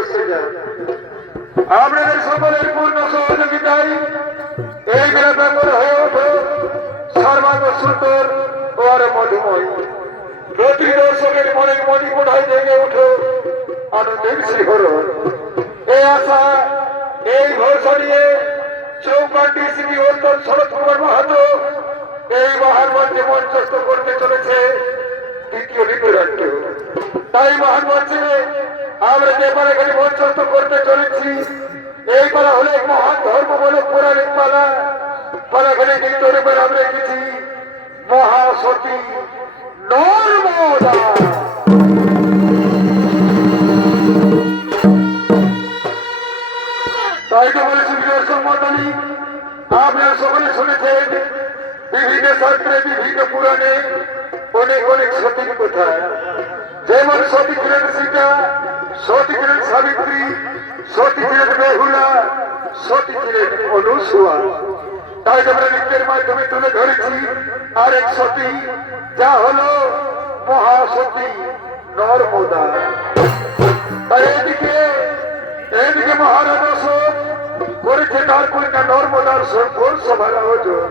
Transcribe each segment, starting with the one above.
বসে যান। আপনাদের সকলের পূর্ণ সহযোগিতায় এই মেলা ব্যাপার হয়ে ওঠে সর্বাঙ্গ সুন্দর ও আর মধুময়। প্রতি দর্শকের মনের মণিকোঠায় জেগে ওঠে আনন্দের শিহরণ। এই আশা এই ভরসা নিয়ে চৌপাটি শ্রী অন্তর শরৎ কুমার মাহাতো এই মহান মঞ্চে মঞ্চস্থ করতে চলেছে দ্বিতীয় নৃত্যনাট্য। তাই মহান মঞ্চে আমরা যে পালাখানি মঞ্চস্থ করতে চলেছি এই পালা হলো এক মহান ধর্ম বলে পৌরাণিক পালা। পালাখানি নৃত্য রূপে নাম রেখেছি মহাসতী নর্মদা। তাই তো বলেছি দর্শক মন্ডলী, আপনারা সকলে শুনেছেন বিভিন্ন শাস্ত্রে বিভিন্ন পুরাণে অনেক অনেক সতীর কথা। যেমন সতী ছিলেন সীতা, সতী ছিলেন সাবিত্রী, সতী ছিলেন বেহুলা, সতী ছিলেন অনুসূয়া। তাই আমরা নৃত্যের মাধ্যমে তুলে ধরেছি আরেক সতী, যা হলো মহাসতী নর্মদা। তাই এদিকে মহারাজ অশোক করেছে তার কন্যা নর্মদার সঙ্গর সভার আয়োজন।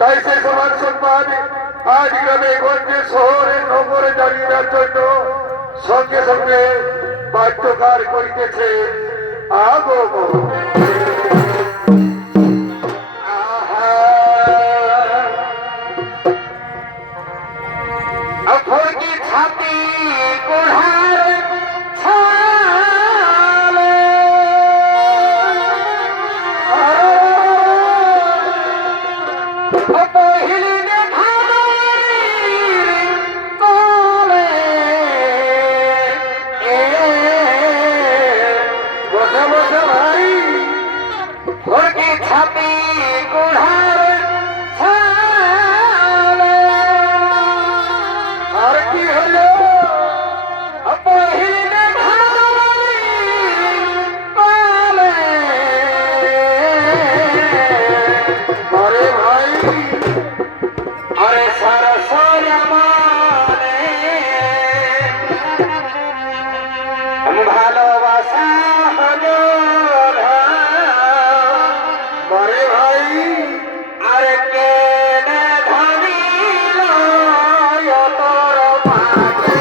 তাই সেই সভার সম্মান আজ গ্রামে গঞ্জে শহরে নগরে জানিয়ে দেওয়ার জন্য সঙ্গে সঙ্গে বাদ্যকার করিতেছে আগমন। ছাতি কোঢ়ার ছাতি কোঢ়ার আর কি হলো আরে ভাই আরে সারা সারা মানে ভালোবাসা হলো আরে ভাই আরে কে ধনিল তোর মাঝে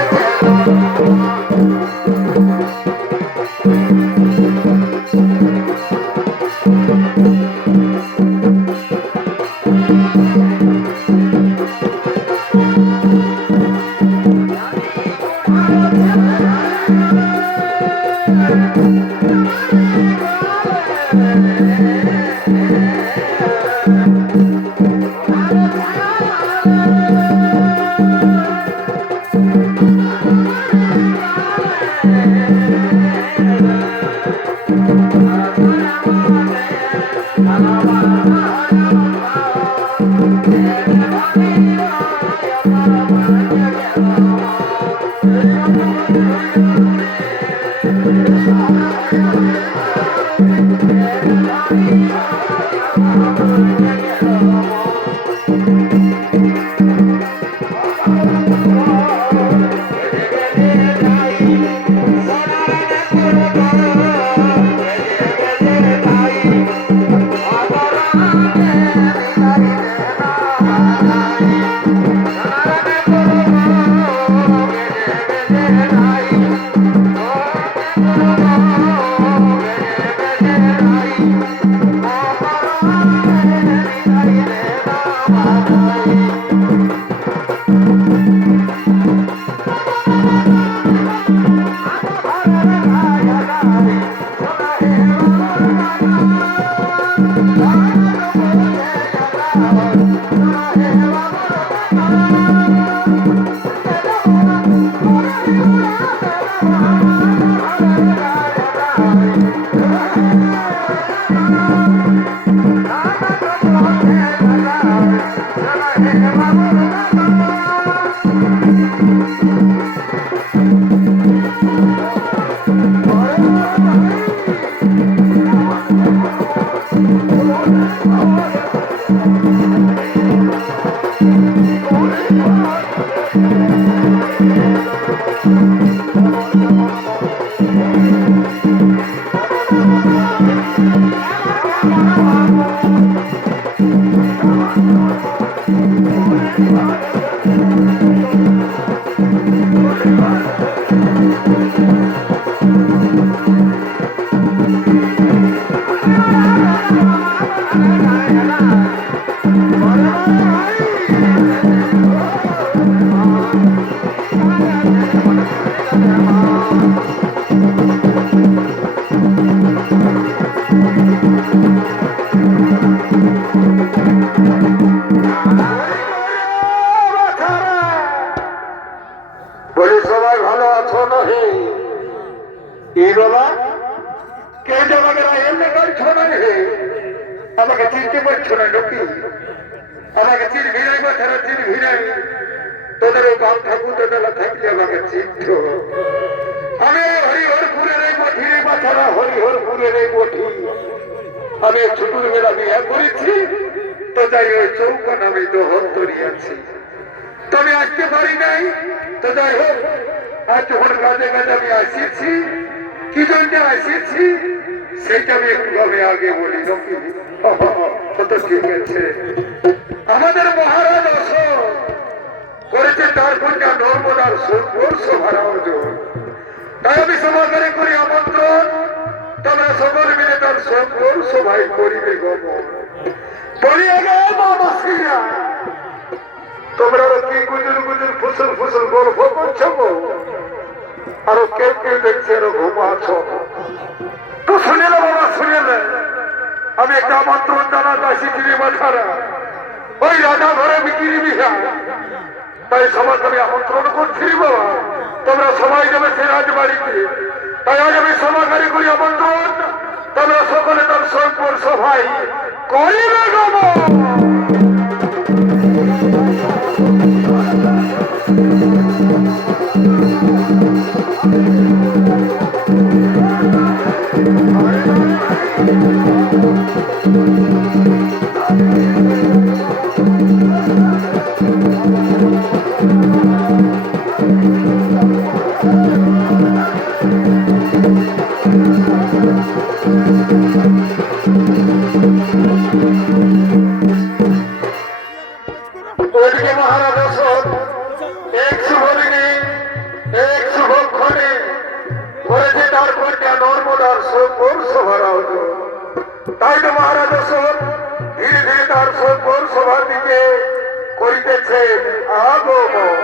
এই বাবা কে আমাকে এমনি করছো না রে? আমাকে চিনতে পারছো না নাকি? আমাকে চিনবি নাই বা তারা চিনবি নাই? তোদের ও বাপ ঠাকুর দাদা থাকলে আমাকে চিনত। আমি হরিহরপুরের এই মঠির বাচ্চারা, হরিহরপুরের এই মঠি আমি ছোটর বেলা বিয়ে করেছি। তো যাই ওই চৌকা নামে তো হন্তরি আছি, তবে আসতে পারি নাই। তো যাই হোক, আজ যখন কাজে কাজে আমি আসিয়েছি, কি জন্য আসিয়েছি সেইটা আমি একটু ভাবে আগে বলি নাকি? কত ঠিক আছে। আমাদের মহারাজ অশোক করেছে তার কন্যা নর্মদার সোনপুর সভার আয়োজন। তাই আমি সমাচারে করি আমন্ত্রণ, তোমরা সকল মিলে তার সোনপুর সভায় করিবে গমন। বলিয়া গেল বাবাসীরা, তোমরা কি গুজুর গুজুর ফুসুল ফুসুল গল্প করছো গো? আরো কেউ কেউ দেখছে আরো ঘুমাচ্ছ। তো শুনে না বাবা, শুনে না, আমি একটা আমন্ত্রণ জানা যাচ্ছি গিরি মাথারা ওই রাজা ঘরে বিক্রি বিহা। তাই সবাইকে আমি আমন্ত্রণ করছি বাবা, তোমরা সবাই যাবে সে রাজবাড়িতে। তাই আজ আমি সমাকারী করি আমন্ত্রণ, তোমরা সকলে তার সোনপুর সভায় করিবে গমন। তাই তো মহারাজ অশোক ধীরে ধীরে তার সোনপুর সভার দিকে করিতেছেন আগমন।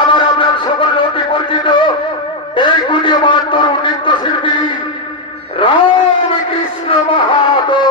আমার আপনার সকলের অতি পরিচিত এই গুণীয়মান তরুণ নৃত্যশিল্পী রামকৃষ্ণ মাহাতো।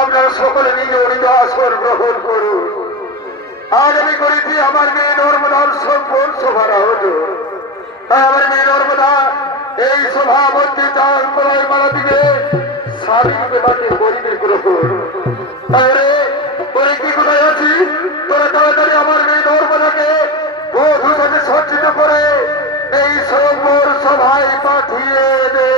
আপনারা সকলে নিজ নিজ আসন গ্রহণ করুন। আজ আমি করেছি আমার মেয়ে নর্মদার সম্পূর্ণ সভার আয়োজন। আমার মেয়ে নর্মদা এই সভা মধ্যে চাল কলাই মালা দিবে স্বামী বেবাকে গরিবের গ্রহণ। আরে তোরে কি কোথায় আছি? তোরা তাড়াতাড়ি আমার মেয়ে নর্মদাকে বধূ সাথে সজ্জিত করে এই সম্পূর্ণ সভায় পাঠিয়ে দে।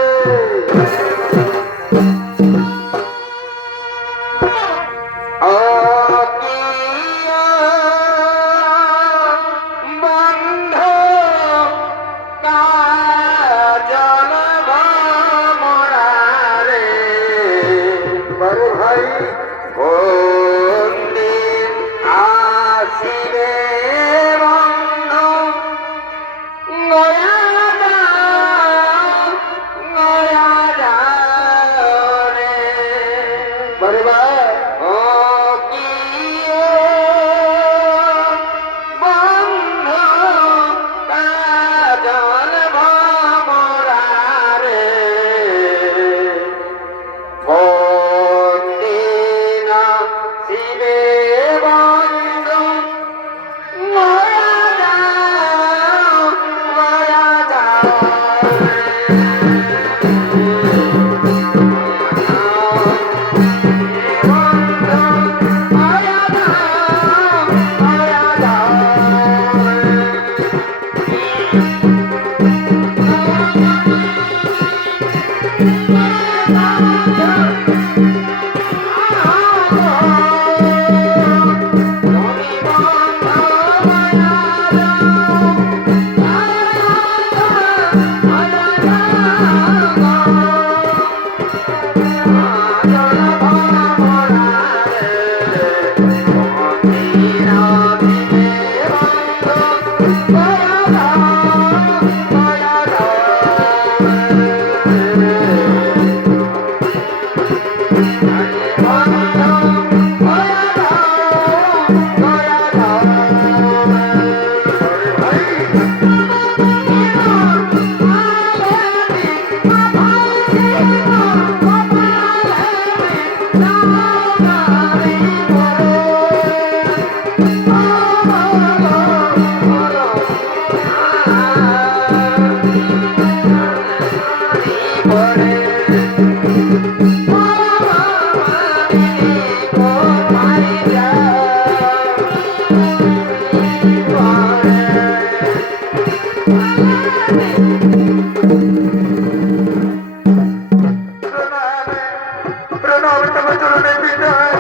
তবে চরণে বিদায়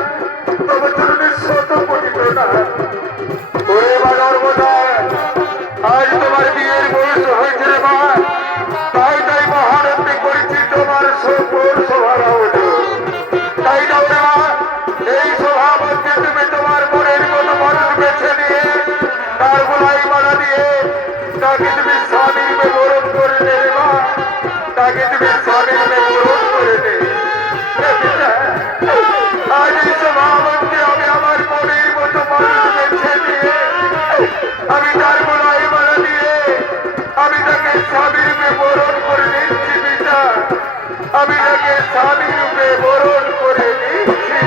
তবে চরণে শত কোটি প্রণাম। ওরে মা নর্মদা, আজ তোমার বিয়ের বয়স হয়েছে রে মা, তাই তাই মহানন্দে করেছি তোমার সৌর সভারা হলো। তাই না ওরে মা, এই সভা মধ্যে তুমি তোমার মনের মতো মানুষ বেছে নিয়ে তার গোলাই মালা দিয়ে তাকে তুমি স্বামীর বরণ করে নেবে মা, তাকে তুমি স্বামীর বরণ করে নেবে। আজ এই সভা মধ্যে আমি আমার মনের মতো মানুষ বেছে নিয়ে আমি তার গোলাই মালা দিয়ে আমি তাকে স্বামী রূপে বরণ করে নিচ্ছি পিতা, আমি তাকে স্বামী রূপে বরণ করে নিচ্ছি।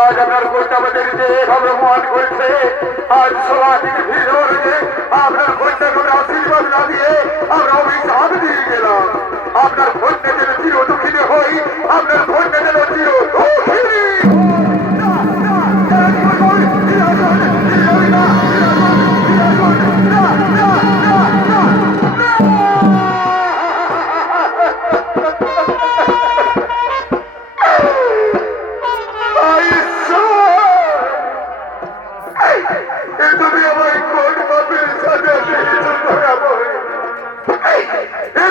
आज আপনার কোর্ট আমাদের সব প্রমাণ করেছে আজ সভাটিকে ভিড় হয়েছে আপনার কন্যাকে আশীর্বাদ না দিয়ে আমরা অভিশাপ দিয়ে গেলাম আপনার কন্যা যেন চির দুঃখিনী হই আপনার কন্যা যেন চির দুঃখিনী তুমি আমায় কোন পাপের সাজা দিয়েছো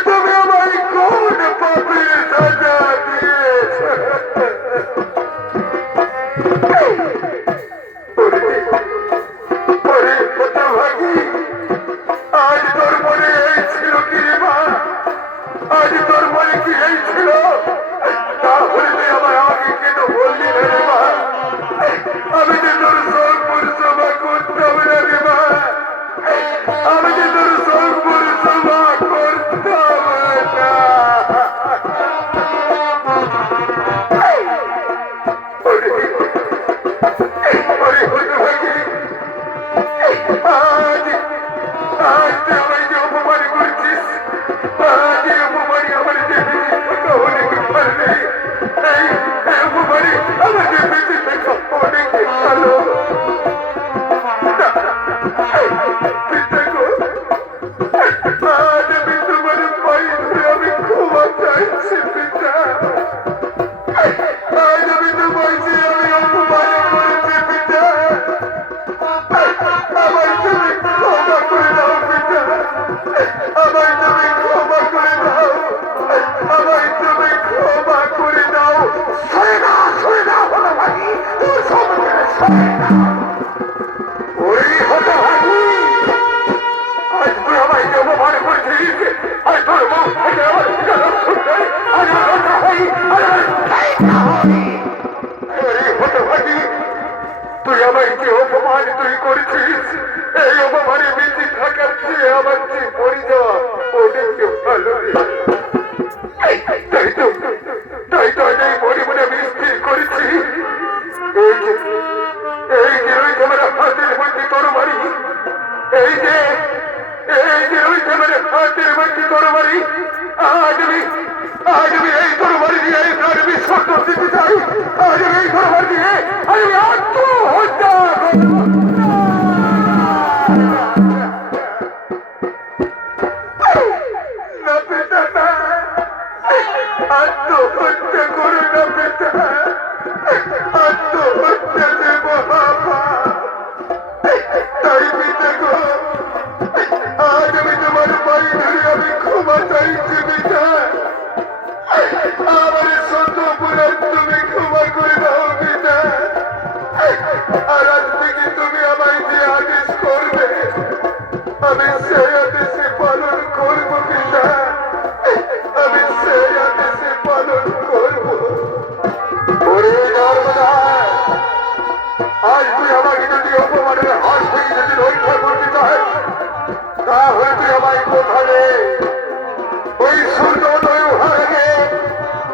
তুমি আমায় কোন পাপের সাজা দিয়েছো আজ তোর মনে এই ছিল কি মা আজ তোর মনে কি এই ছিল তাহলে তুই আমার আগে কেন বললি না রে মা আমি যে তোর সব পরিষেবা করতাম না রে মা আমি যে তোর সব পরিষেবা করতাম না আজ আজ তুই আমায় যে অপমান করছিস আজ এই অপমানে আমার যে বেঁচে থাকা অনেক ভালো এই অপমানে আমার যে বেঁচে থাকা অনেক ভালো আজ আমি তোমার পায়ে ধরে আমি ক্ষমা চাইছি পিতা আজ আমি তোমায় যে আমি অপমান করেছি পিতা আমায় তুমি ক্ষমা করে দাও পিতা আমায় তুমি ক্ষমা করে দাও আমায় তুমি ক্ষমা করে দাও সরে না হলো ভাগি তোর সবকে সরে না ওই হতো ভাগি আজ তুই আমায় যে অপমান করেছিস আজ তোর মুখ থেকে আমার শুনতে আজ আমার হই হতো ভাগি তুই আমায় যে অপমান তুই করেছিস এই অপমানে বেঁচে থাকার চেয়ে আমার যে মরে যাওয়া অনেক ভালো তাই তো এই মনে মনে আমি স্থির করেছি এই যে রয়েছে আমার হাতের মধ্যে তরবারি এই যে রয়েছে আমার হাতের মধ্যে তরবারি আজ আমি এই তরবারি দিয়ে আমি বিসর্জন দিতে চাই আজ আমি এই তরবারি দিয়ে আমি আত্মহত্যা না পিতা না আত্মহত্যা করো না পিতা আত্মহত্যা যে মহাপাপ তাই পিতা গো আজ আমি তোমার পায়ে ধরে আমি ক্ষমা চাইছি পিতা আমার শত অপরাধ তুমি ক্ষমা করে দাও পিতা আর আজ থেকে তুমি আমায় যে আদেশ করবে আমি সেই আদেশে পালন করবো পিতা আমি সেই আদেশে পালন করবো ওরে নর্মদা আজ তুই আমাকে যদি অপমানের হাত থেকে যদি রক্ষা করতে চাস তাহলে তুই আমায় কোথায় ওই সূর্যোদয় হওয়ার আগে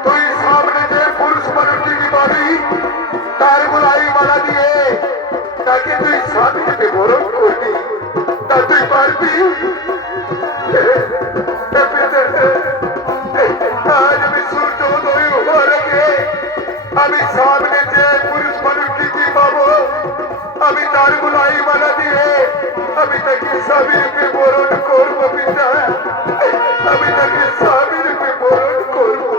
তুই সামনে যে পুরুষ মানুষটিকে পাবি তার গোলাই মালা দিয়ে তাকে তুই স্বামীকে বরণ করবি তা তুই পারবি আজ আমি সূর্যোদয় হওয়ার আগে আমি সামনে যে পুরুষ মানুষটিকে পাবো আমি তার গোলাই মালা দিয়ে আমি তাকে স্বামীকে বরণ করবো পিতা আমি তাকে স্বামীকে বরণ করবো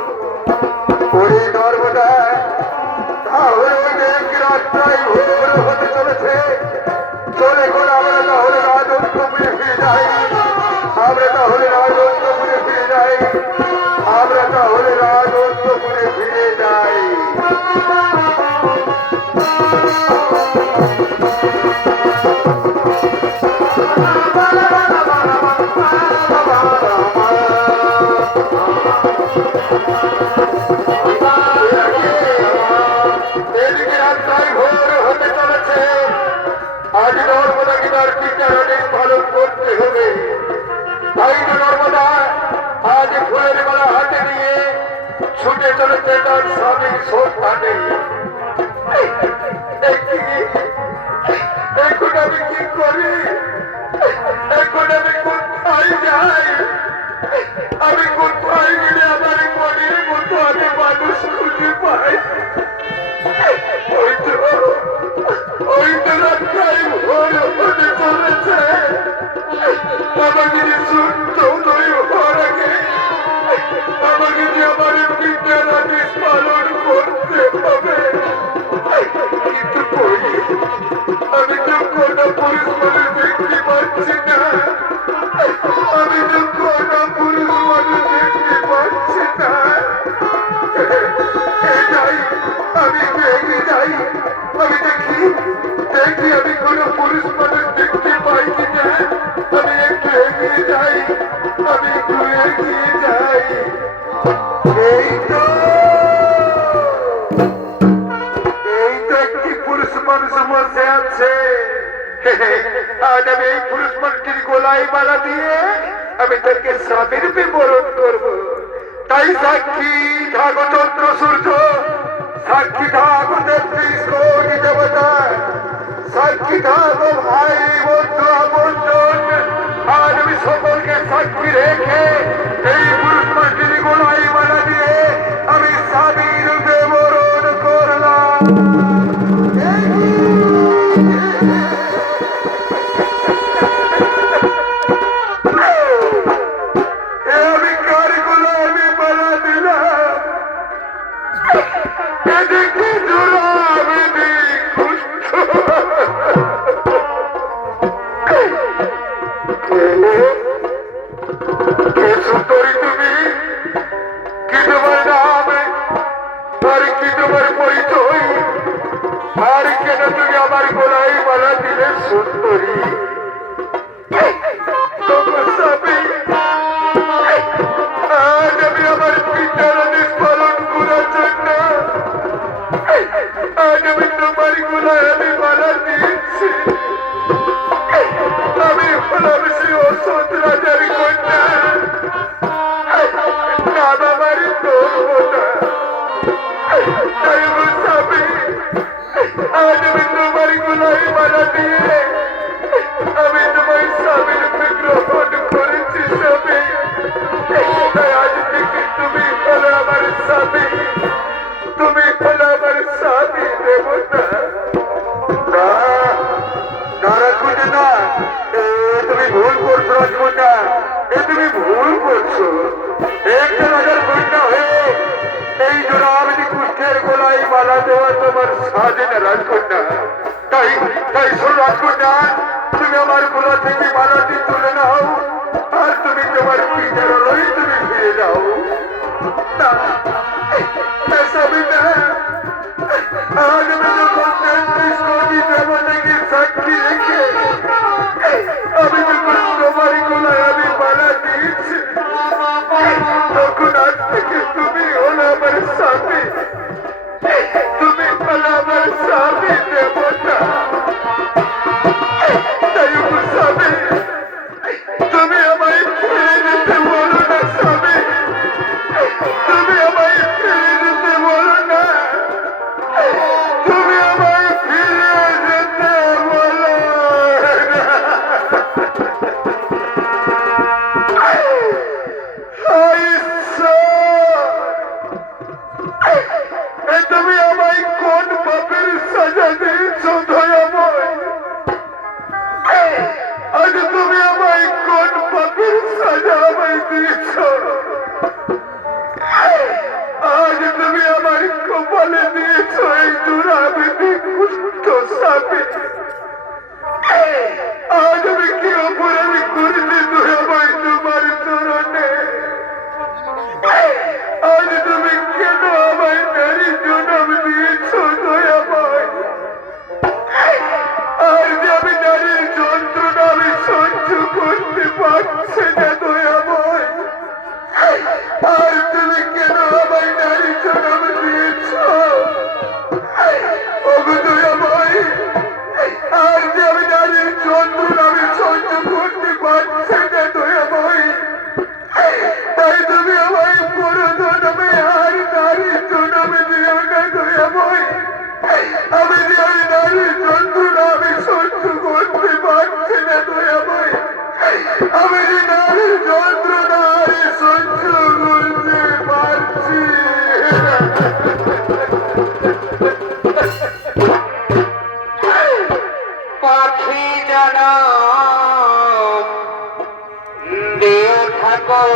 ওরে নর্মদা তাহলে অনেক রাত্রায় ভোর হতে চলেছে চলে করে আমরা তাহলে রাজত্বপুরে ফিরে যাই আমরা তাহলে রাজত্বপুরে ফিরে যাই আমরা তাহলে রাজত্বপুরে ফিরে যাই আজ নর্মদা কিনার বিচারণে পালন করতে হবে তাই তো নর্মদা আজ ফুলের মালা হাতে নিয়ে ছুটে চলেছে তার স্বামী সন্তানে করি? এখন আমি কোথায় যাই? আমি কোথায় গেলে আমার মনের মতো আমি মানুষ খুঁজে পাই? ওই তো রাস্তায় ভোর হতে চলেছে। আমাকে যে চৌধুরী হওয়ার আগে আমাকে যে আমার বিদ্যার আদেশ পালন করতে হবে। কিন্তু কই, আমি তো কোনো পুরুষ মানুষ দেখতে পাচ্ছি না। আমি তো কোনো পুরুষ মানুষ দেখতে পাচ্ছি না। যাই, আমি এগিয়ে যাই, আমি দেখি আমি কোনো পুরুষ মানুষ দেখতে পাই কিনা। আমি একটু এগিয়ে যাই, আমি একটু এগিয়ে যাই। এই তো একটি পুরুষ মানুষ বসে আছে। আজ আমি এই পুরুষ মানুষটির গোলায় মালা দিয়ে আমি তাকে স্বামীর বিবরণ করবো। তাই সাক্ষী থাকো চন্দ্র সূর্য, সাক্ষী থাকো ৩৩ কোটি দেবতা, সাক্ষী থাকো ভাই বন্ধু আপনজন। আজ আমি সকলকে সাক্ষী রেখে এই পুরুষ মানুষটির গোলায় মালা দিয়ে আমি স্বামীর বিবরণ করলাম। আমি কার গোলায় মালা দিলাম? এদিকে জোড়াম, কে সুন্দরী তুমি? কি তোমার নাম? আর কি তোমার পরিচয়? আর কেন তুমি আমার গোলায় মালা দিলে সুন্দরী? তোমার স্বামী আজ আমি আমার পিতার আদেশ পালন করার জন্য আজ আমি তোমার গোলায় আমি মালা দিয়েছি। আমি হলাম সে অসৎ রাজার কন্যা, নাম আমার দৌড়া। তাই আমার স্বামী আজ আমি তোমার গোলায় মালা দিয়ে আমি তোমার স্বামীর গ্রহণ করেছি। স্বামী, তাই আজ থেকে তুমি হলো আমার স্বামী, তুমি হলো আমার স্বামী দেবতা। রাজকন্যা, তুমি ভুল করছো রাজকন্যা, তুমি ভুল করছো। একটা রাজার কন্যা হয়ে এই জোড়াবতী কুষ্ঠের গোলায় মালা দেওয়া তোমার সাজে না রাজকন্যা। তাই তাই শোনো রাজকন্যা, তুমি আমার গোলা থেকে মালাটি তুলে নাও আর তুমি তোমার পিতার লয়ে তুমি ফিরে যাও। না, স্বামী না, আজ আমি যখন ৩৩ কোটি দেবতাকে সাক্ষী রেখে আমি যখন তোমার গোলায় আমি মালা দিয়েছি, তখন আজ থেকে তুমি হলো আমার স্বামী, তুমি হলো আমার স্বামী দেবতা। তাই স্বামী, তুমি আমায় ফিরে যেতে বলো না। স্বামী, তুমি আমায় ফিরে যেতে বলো না, তুমি আমায় ফিরে যেতে বলো না। তুমি আমায় কোন পাপের সাজা দিয়েছ দয়াময়? আজ তুমি আমায় কোন পাপের সাজা আমায় দিয়েছ? আজ তুমি আমার কপালে দিয়েছ এই দুরাবতী কুষ্ঠ সাপে। আজ আমি কি অপরাধ করিনি দয়াময় তোমার চরণে? আজ তুমি কেন আমায় নারী জন্ম দিয়েছ দয়াময়? আর যে আমি নারীর যন্ত্রণা আমি সহ্য করতে পারছি না দয়াময়। আর তুমি কেন আমায় নারী জন্ম দিয়েছ? ওগো দয়াময়, আর যে আমি নারীর যন্ত্রণা আমি সহ্য করতে পারছি না দয়াময়, তাই তুমি আমায় পুরো জন্মে আর নারীর জন্ম দিও না দয়াময়। আমি যে ওই নারীর যন্ত্রণা আমি সহ্য করতে পারছি পাখি জানা দিও ঠাকুর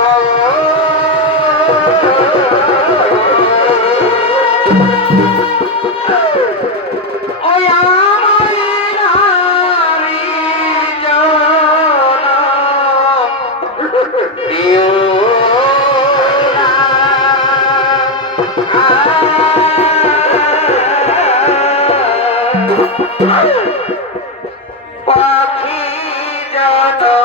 ওই আমার নারী জানা দিও পাখি জানো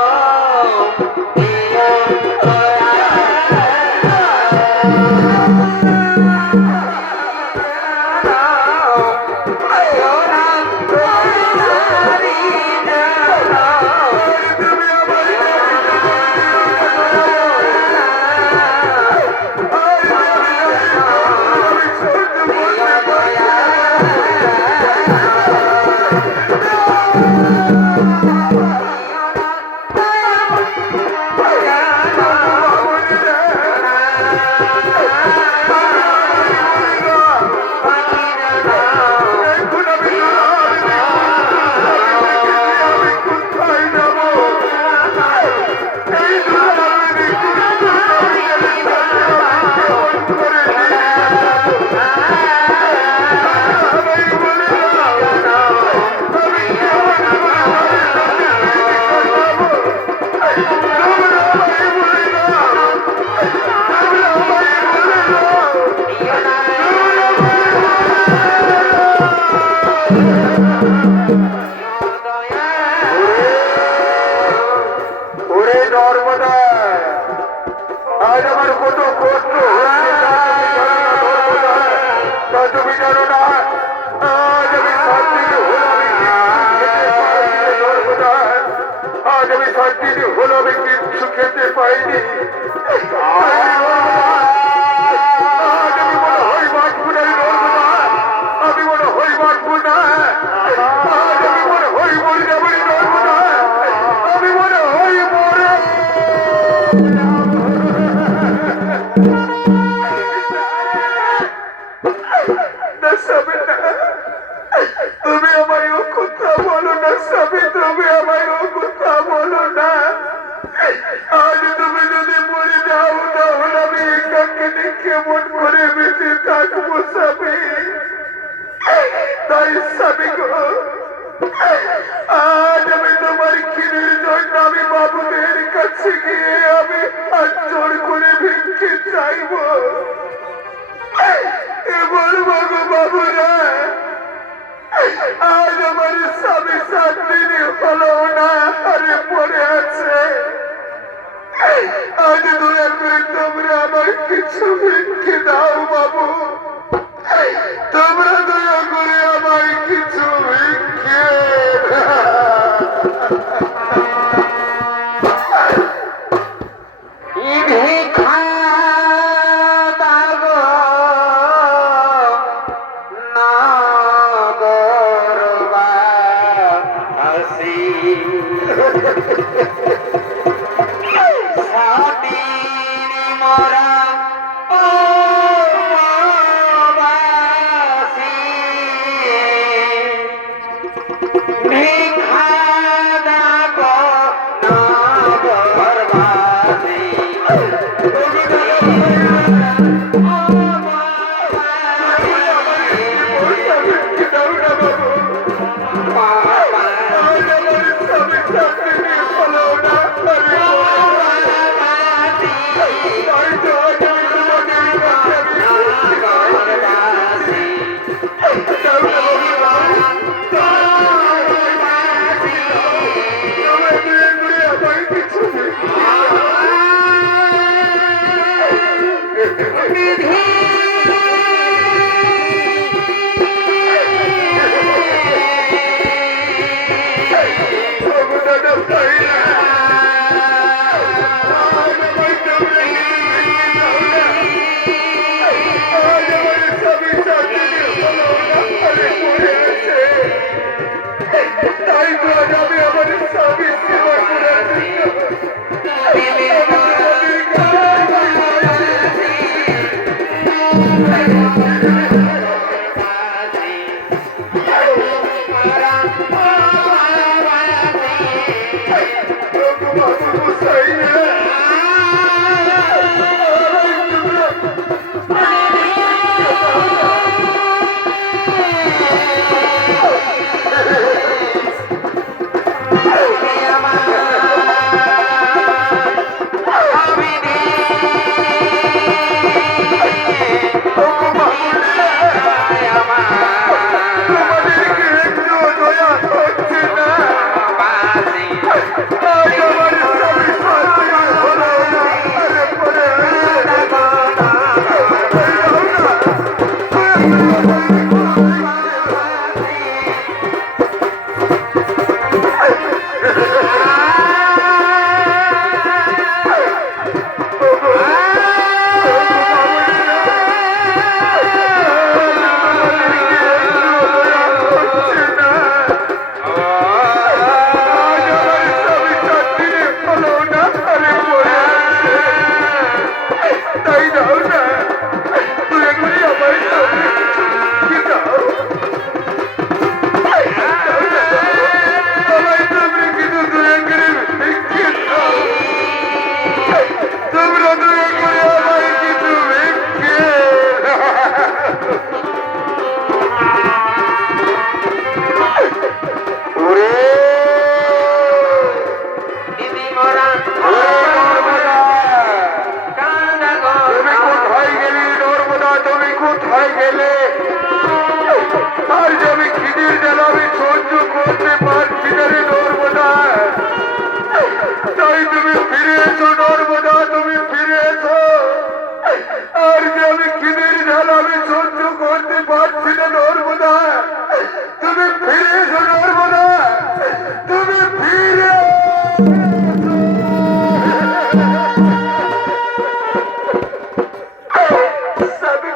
স্বামী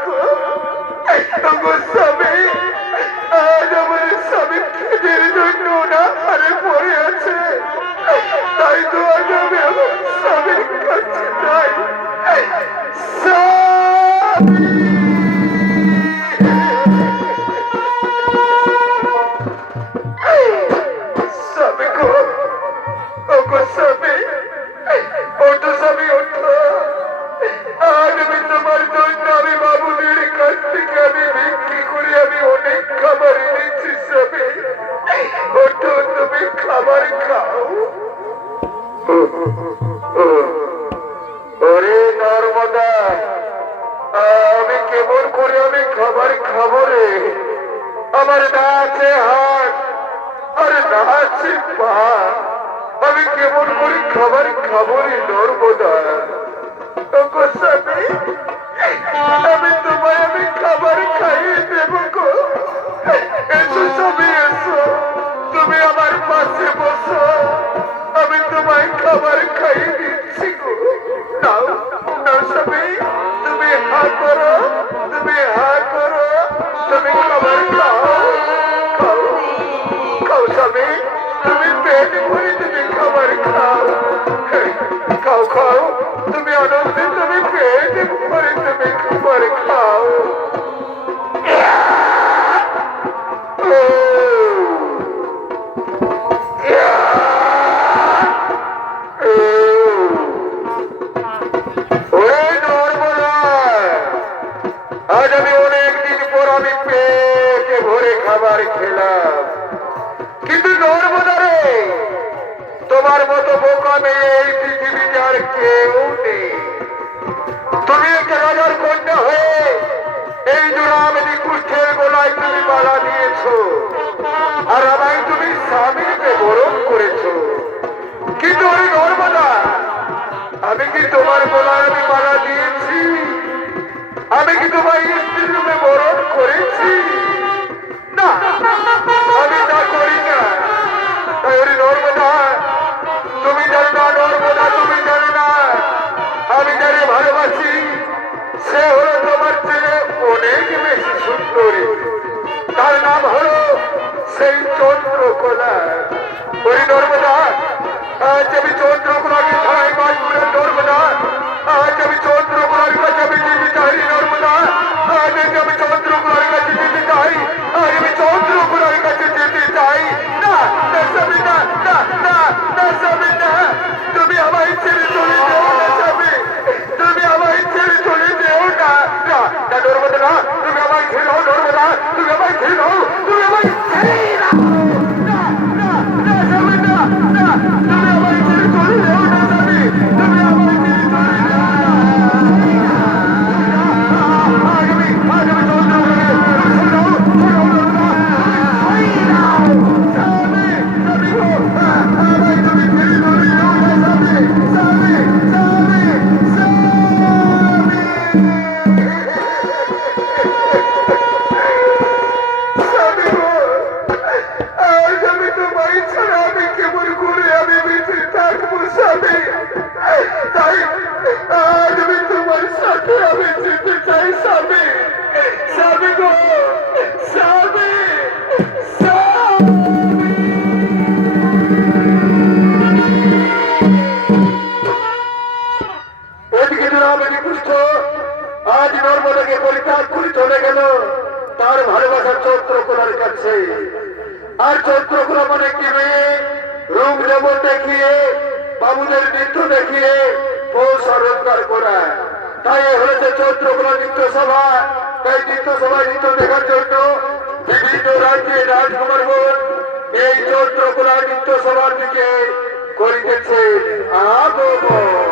গো, ওগো স্বামী, আজ আমার স্বামী খিদের জন্য অনাহারে পড়ে আছে। তাই তো আজ আমি আমার স্বামীর কাছে যাই। স্বামী! স্বামী গো, ওগো স্বামী, ওঠো স্বামী ওঠো। আজ আমি তোমার জন্য আমি বাবুদের কাছ থেকে আমি বিক্রি করে আমি অনেক খাবার এনেছি স্বামী। ওঠো তুমি খাবার খাও। ওরে নর্মদা, আমি কেমন করে আমি খাবার খাবো রে? আমার না আছে হাত আর না আছে পা, আমি কেমন করে খাবার খাবো রে নর্মদা? ওগো স্বামী, আমি তোমায় আমি খাবার খাইয়ে দেবো গো। এসো স্বামী এসো, তুমি আমার পাশে বসো, আমি তোমায় খাবার খাইয়ে দিচ্ছি গো। নাও নাও স্বামী, তুমি হা করো, তুমি হা করো, তুমি খাবার খাও। খাও খাও স্বামী, তুমি পেট ভরে তুমি খাবার খাও। খাও খাও, তুমি আনন্দে তুমি পেট ভরে তুমি খাবার খাও। আজ আমি অনেকদিন পর আমি পেটে ভরে খাবার খেলাম, কিন্তু নর্মদা রে, তোমার মতো বোকা মেয়ে এই পৃথিবীতে আর কেউ নেই। তুমি একটা রাজার কন্যা হয়ে এই জোড়ামেদি কুষ্ঠের গোলায় তুমি মালা দিয়েছো, আর আমায় তুমি স্বামীকে বরণ করেছো। কিন্তু ওই নর্মদা, আমি কি তোমার গোলায় আমি মালা দিয়েছি? আমি কি তোমার স্ত্রী রূপে বরণ করেছি? না, আমি তা করি না। তাই ওই নর্মদা, তুমি জানো না নর্মদা, তুমি জানো না আমি যারে ভালোবাসি সে হলো তোমার চেয়ে অনেক বেশি সুন্দরী। তার নাম হলো সেই চন্দ্রকলা। ওই নর্মদা, আজ আমি চন্দ্রকলাকে ছাড়াই বাঁচব না নর্মদা। আজ আমি চন্দ্রকলার কাছে আমি যেতে চাই নর্মদা। আজ আমি চন্দ্রকলার কাছে যেতে চাই। আজ আমি চন্দ্রকলার কাছে যেতে চাই। না না স্বামী, না না না না স্বামী, না, তুমি আমায় ছেড়ে চলে যেও না স্বামী, তুমি আমায় ছেড়ে চলে যেও না। না না নর্মদা, না, তুমি আমায় ছেড়ে দাও নর্মদা, তুমি আমায় ছেড়ে দাও, তুমি আমায় ছেড়ে দাও। না না না স্বামী, না না, তুমি আমায় ছেড়ে চলে যেও না স্বামী, তুমি আমায় ছেড়ে চলে যেও না। আজ নর্মদাকে পরিত্যাগ করে চলে গেল তার ভালোবাসার চন্দ্রকলার কাছে। আর চন্দ্রকলা মানে কি মেয়ে, রূপ যেমন দেখিয়ে বাবুদের নৃত্য দেখিয়ে পৌষা রোজগার করা। তাই হয়েছে চন্দ্রকলা নৃত্য সভা। তাই নৃত্য সভায় নৃত্য দেখার জন্য বিভিন্ন রাজ্যে রাজকুমারগণ এই চন্দ্রকলা নৃত্য সভার দিকে করিতেছে আগমন।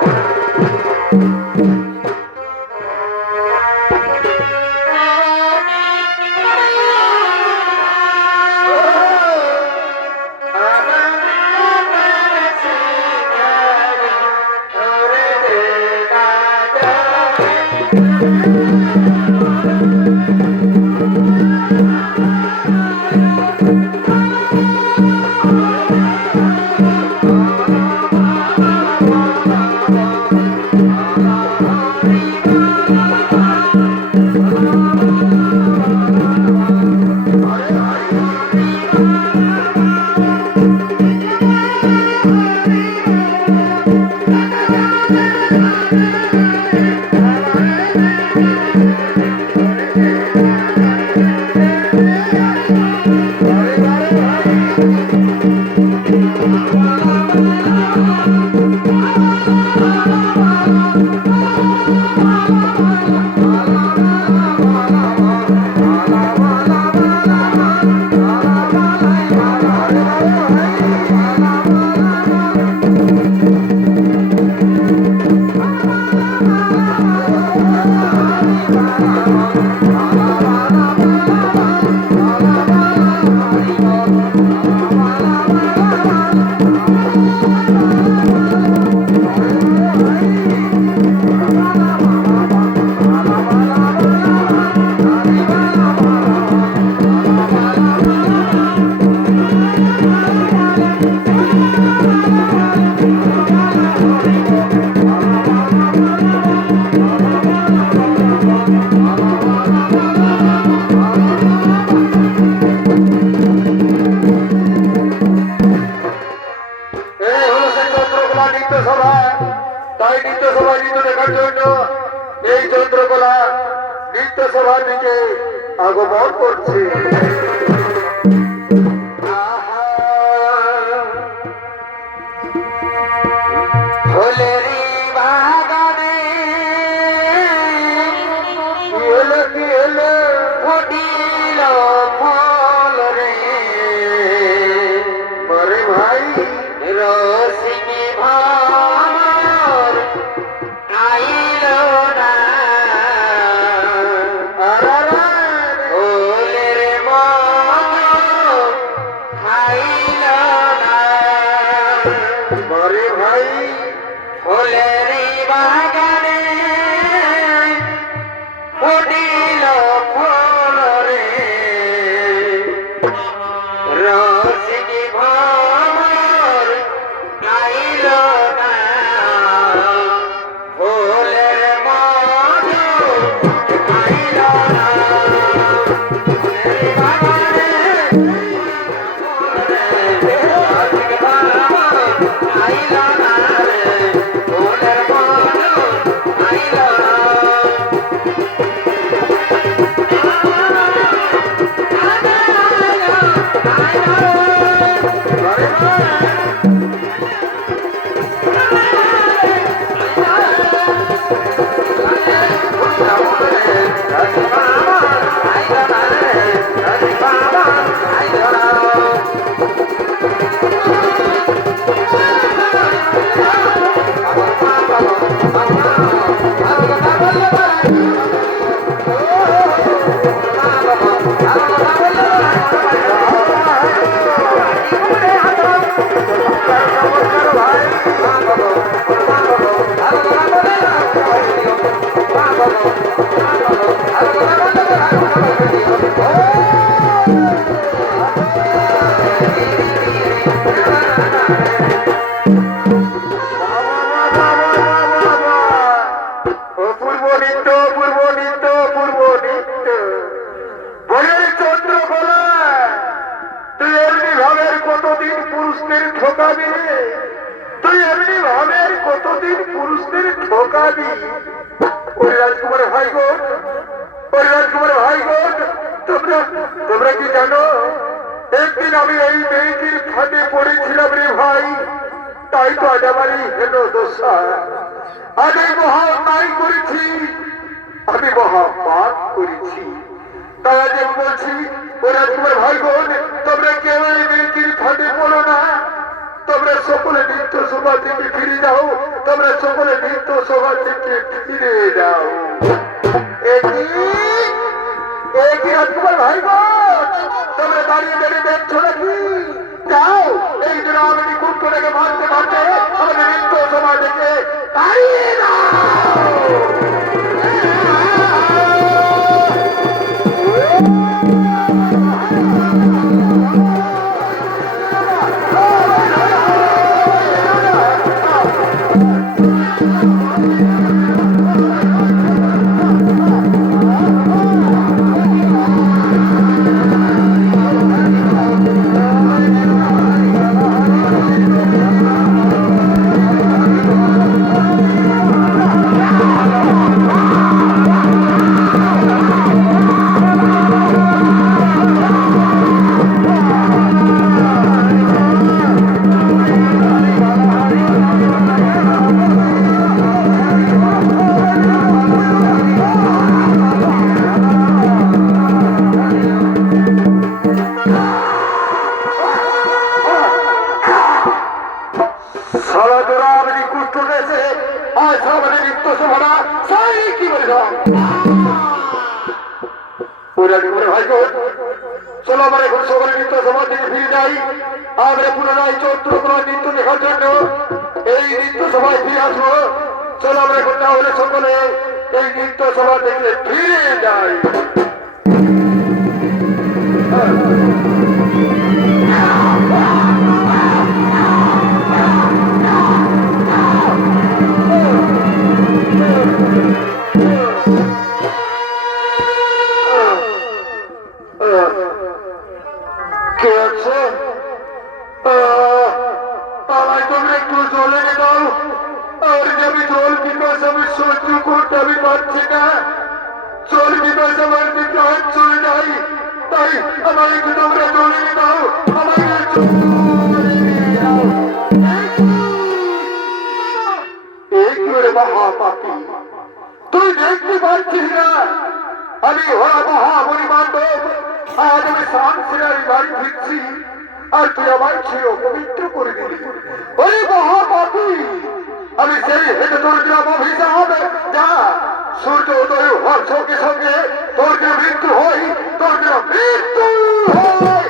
চন্দ্রকলা নৃত্য সভার দিকে আগমন করছে। ফুলেরি বাগানে কি হলো কি হলো? ফুটিল ফল রে আরে ভাই রসিনী ভার আইল না ফুলের মন খাইল না আরে ভাই ফুলের বাগানে ফুটিল ফল রে রসিনী ভার আইল না ফুলের মন খাইল না ফুলের বাগানে আইল না রে ফুলের মন আইল না অপূর্ব নৃত্য অপূর্ব নৃত্য অপূর্ব নৃত্য। বলের চন্দ্রকলা তুই এমনি ভাবের কতদিন পুরুষদের ঠকাবি রে? তুই এমনি ভাবের কতদিন পুরুষদের ঠকাবি? ওই রাজকুমার ভাইগণ, ওই রাজকুমার ভাইগণ, তোমরা তোমরা কি জানো একদিন আমি এই মেয়েটির ফাঁদে পড়েছিলাম রে ভাই। তাই তো আজ আমার এই হেন দশা। আজ এই মহা অন্যায় করেছি, আমি মহা পাপ করেছি। তাই আজ আমি বলছি ও রাজকুমার ভাইগণ, তোমরা কেউ এই মেয়েটির ফাঁদে পড়ো না। তোমরা সকলে নৃত্য সভা থেকে ফিরে যাও, তোমরা সকলে নৃত্য সভা থেকে ফিরে যাও। একই রাজকুমার ভাইগণ, তোমরা দাঁড়িয়ে দাঁড়িয়ে দেখছো নাকি? যাও এই গ্রামের কুকুরটাকে মারতে মারতে আমাদের নৃত্য সভা থেকে দাঁড়িয়ে সারা গ্রামের কুকুর এসে আজ আমাদের নৃত্য সভা সাই কি বলে ভাইগণ, চলো আমরা এখন সকলে নৃত্য সভা থেকে ফিরে যাই। আমরা পুনরায় চন্দ্রকলা নৃত্য দেখার জন্য এই নৃত্য সভায় ফিরে আসবো। চলো আমরা এখন তাহলে সকলে এই নৃত্য সভা থেকে ফিরে যাই। কে আছে? আমায় তোমরা একটু জল এনে দাও। আর আমি জল পিপাসা আমি সহ্য করতে আমি পারছি না। স্নান সেরে আমি বাড়ি ফিরছি আর তুই আমায় ছিল পবিত্র করে দিলি। ওই মহাপাপী, আমি সেই হেঁটে তোর দিলাম অভিশাপ। যা, সূর্য উদয় হওয়ার সঙ্গে সঙ্গে তোর যে মৃত্যু হয়, তোর যে মৃত্যু হয়।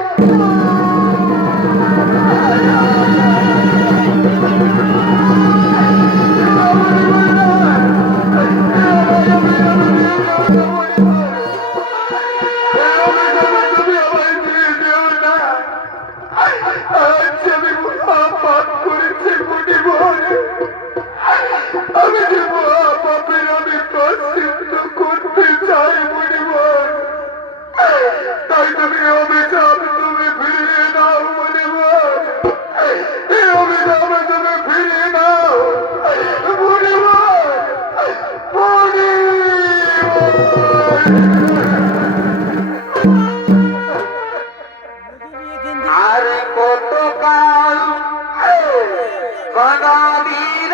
আমি যে মহাপাপের আমি প্রায়শ্চিত্ত করতে চাই মণিবর, তাই তুমি অভিশাপ তুমি ফিরিয়ে নাও মণিবর, এই অভিশাপ তুমি ফিরিয়ে নাও মণিবর, আরে কতকাল বাঙালির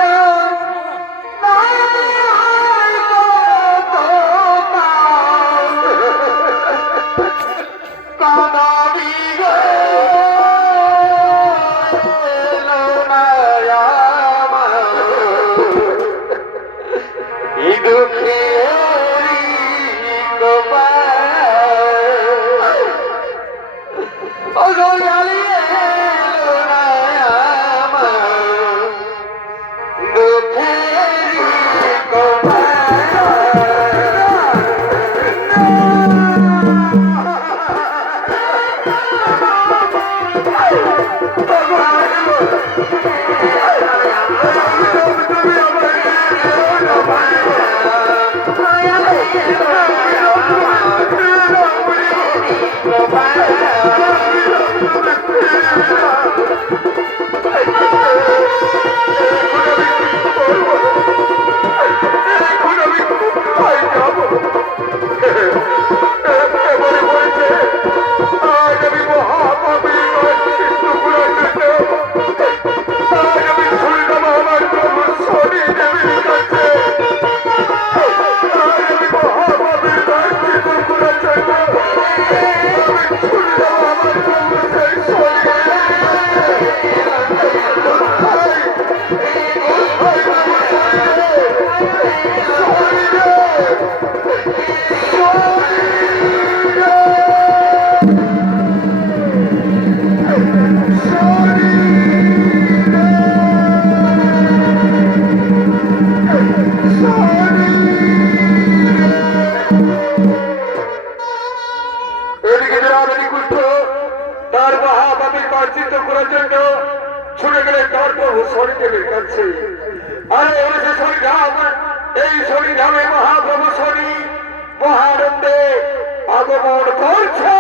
ছুটে গেলে তার প্রভু শনিদেবের কাছে। আরে এসে শনিধাম, এই শনিধামে মহাপ্রভু শনি মহানন্দে আগমন করছে।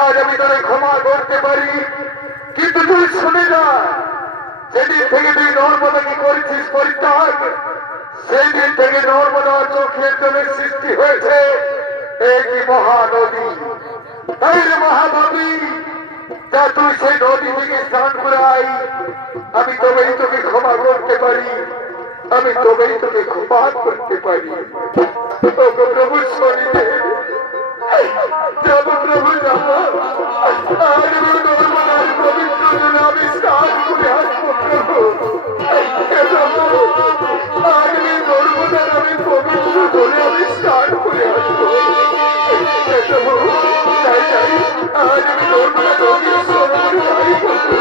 আজ আমি তোরে ক্ষমা করতে পারি, কিন্তু তুই শুনে যা, যেদিন থেকে তুই নর্মদাকে করেছিস পরিত্যাগ, সেই দিন থেকে নর্মদার চোখের জলের সৃষ্টি হয়েছে এই মহানদী। তাই রে মহানদী, যা তুই সেই নদী থেকে স্নান করে আই, আমি তবেই তোকে ক্ষমা করতে পারি, আমি তবেই তোকে ক্ষমা করতে পারি। ও প্রভু শনিদেব, যাবো প্রভু যাবো, আর আমি নর্মদার পবিত্র জলে আমি স্নান করে আসবো প্রভু। আর আমি নর্মদার আমি পবিত্র জলে আমি স্নান করে আসবো প্রভু। যাই যাই, আজ আমি নর্মদা নদীর সরোবরে যাই প্রভু।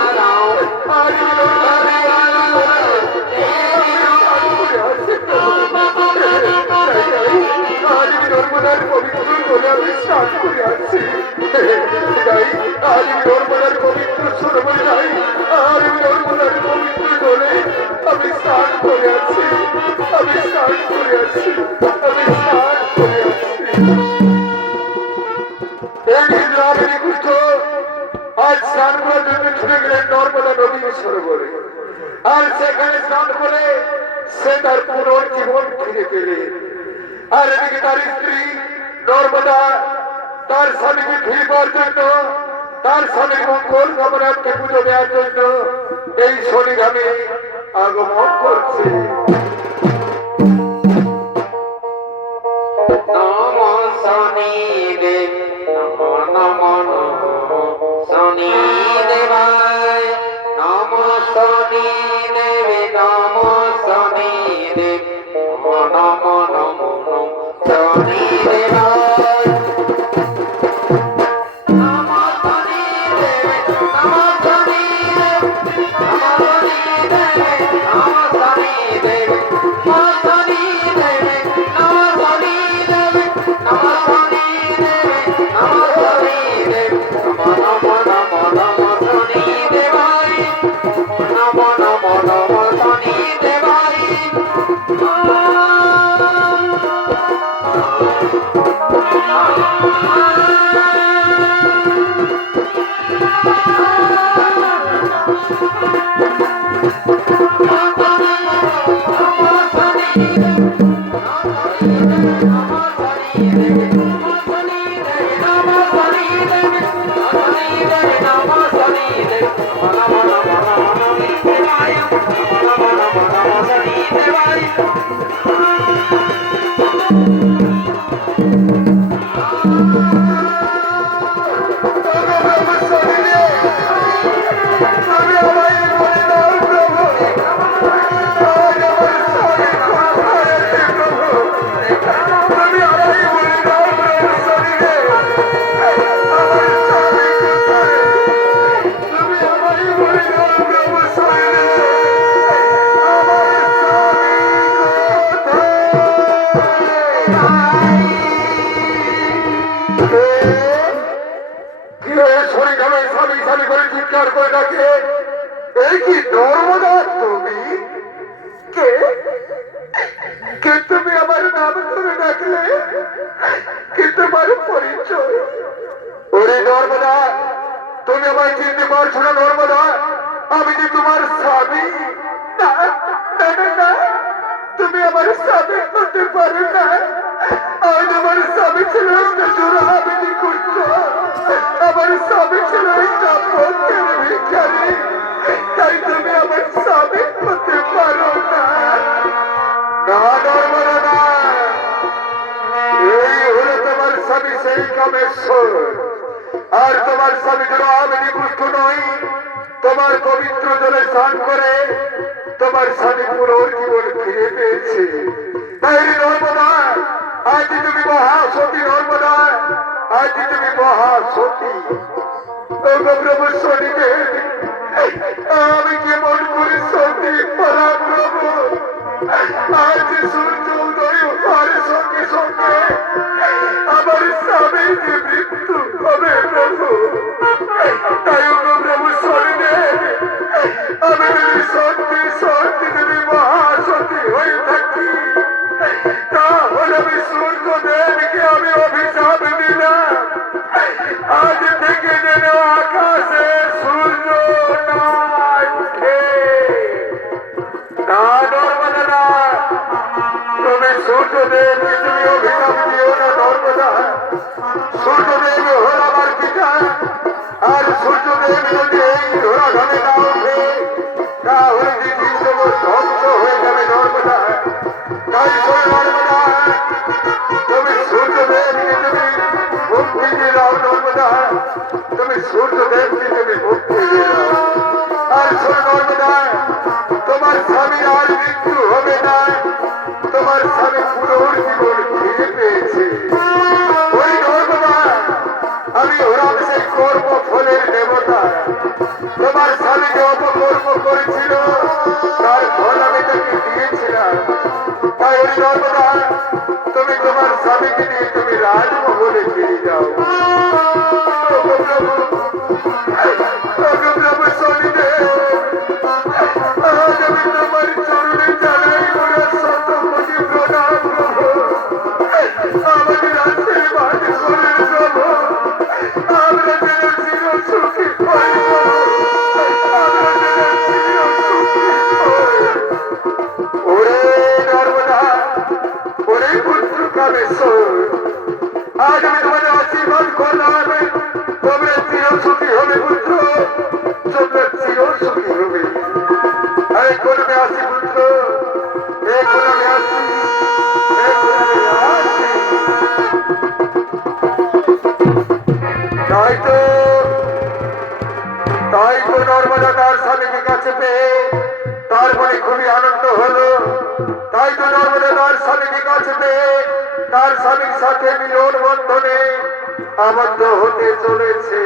আজ আমি নর্মদার পবিত্র জলে আমি স্নান করে আসছি। যাই, আজ আমি নর্মদার পবিত্র সরোবরে যাই, আর আমি নর্মদার পবিত্র জলে আমি স্নান করে আসছি, আমি স্নান করে আসছি, আমি স্নান করে আসছি। আজ স্নান করার জন্য ছুটে গেলেন নর্মদা নদীর সরোবরে, আর সেখানে স্নান করে সে তার পুনর্জীবন ফিরে পেলে। আর এদিকে তার স্ত্রী নর্মদা তার স্বামীকে ফিরে পাওয়ার জন্য, তার স্বামীর মঙ্গল কামনার্থে পুজো দেওয়ার জন্য এই শনিধামে আগমন করছে। তুমি আমায় চিনতে পারছো না নর্মদা? আমি যে তোমার স্বামী। না না না না, তুমি আমার স্বামী হতে পারো না। আজ আমার স্বামী ছিল একটা দুরাবৃত্তি করতো, আমার স্বামী ছিল একটা পথের ভিখারি, তাই তুমি আমার স্বামী হতে পারো না। না নর্মদা না, এই হলো তোমার স্বামী, সেই কামেশ্বর। আর তোমার স্বামী যেন আমি নিপুষ্ট নই, তোমার পবিত্র জলে স্নান করে তোমার স্বামী পুনর্জীবন ফিরে পেয়েছে। তাই নর্মদা, আজ তুমি মহাসতী। নর্মদা, আজ তুমি মহাসতী। প্রভু শনিদেব, আমি কেমন করে সতী পরাক্রম, আজ সূর্য উদয় হওয়ার সঙ্গে সঙ্গে আমার স্বামীর যে মৃত্যু হবে প্রভু। তাই প্রভু শনিদেব, আমি যদি সত্যি সত্যি যদি মহাসতী হয়ে থাকি, তাহলে আমি সূর্যদেবকে আমি অভিশাপ দিলাম, আজ থেকে যেন আকাশে সূর্য না উঠে। সূর্যদেব হল আমার পিতা, আর সূর্যদেব যদি এই ধরা ধামে না ওঠে তাহলে পৃথিবী জগৎ ধ্বংস হয়ে যাবে নর্মদা। তাই শোনো নর্মদা, তুমি সূর্যদেবকে তুমি মুক্তি দিয়ে দাও নর্মদা, তুমি সূর্যদেবকে তুমি মুক্তি দিয়ে দাও। আর শোনো নর্মদা, তোমার স্বামীর আর মৃত্যু হবে না, তোমার স্বামী পুনর্জীবন ফিরে পেয়েছে। ওই নর্মদা, আমি হলাম সেই কর্ম ফলের দেবতা। তোমার স্বামী যে অপকর্ম করেছিল তার ফল আমি তাকে দিয়েছিলাম। তাই ওই নর্মদা, তুমি তোমার স্বামীকে নিয়ে তুমি রাজমহলে ফিরে যাও। ওগো প্রভু, ওগো প্রভু শনিদেব, আজ আমি তোমার চরণে জানাই মোরা শতকোটি প্রণাম প্রভু। আমাদের আশীর্বাদ করুন প্রভু, আমরা যেন চির সুখী হই প্রভু, আমরা যেন চির সুখী হই। ওরে নর্মদা, ওরে পুত্র কামেশ্বর, আজ আমি তোমাদের আশীর্বাদ করলাম, তোমরা চির সুখী হবে পুত্র, তোমরা চির সুখী হবে। এখন আমি আসি পুত্র, এখন আমি আসি, এখন আমি আসি। তাই তো নর্মদা তার স্বামীকে কাছে পেয়ে তার মনে খুবই আনন্দ হলো। তাই তো নর্মদা তার স্বামীকে কাছে পেয়ে তার স্বামীর সাথে মিলন বন্ধনে আবদ্ধ হতে চলেছে।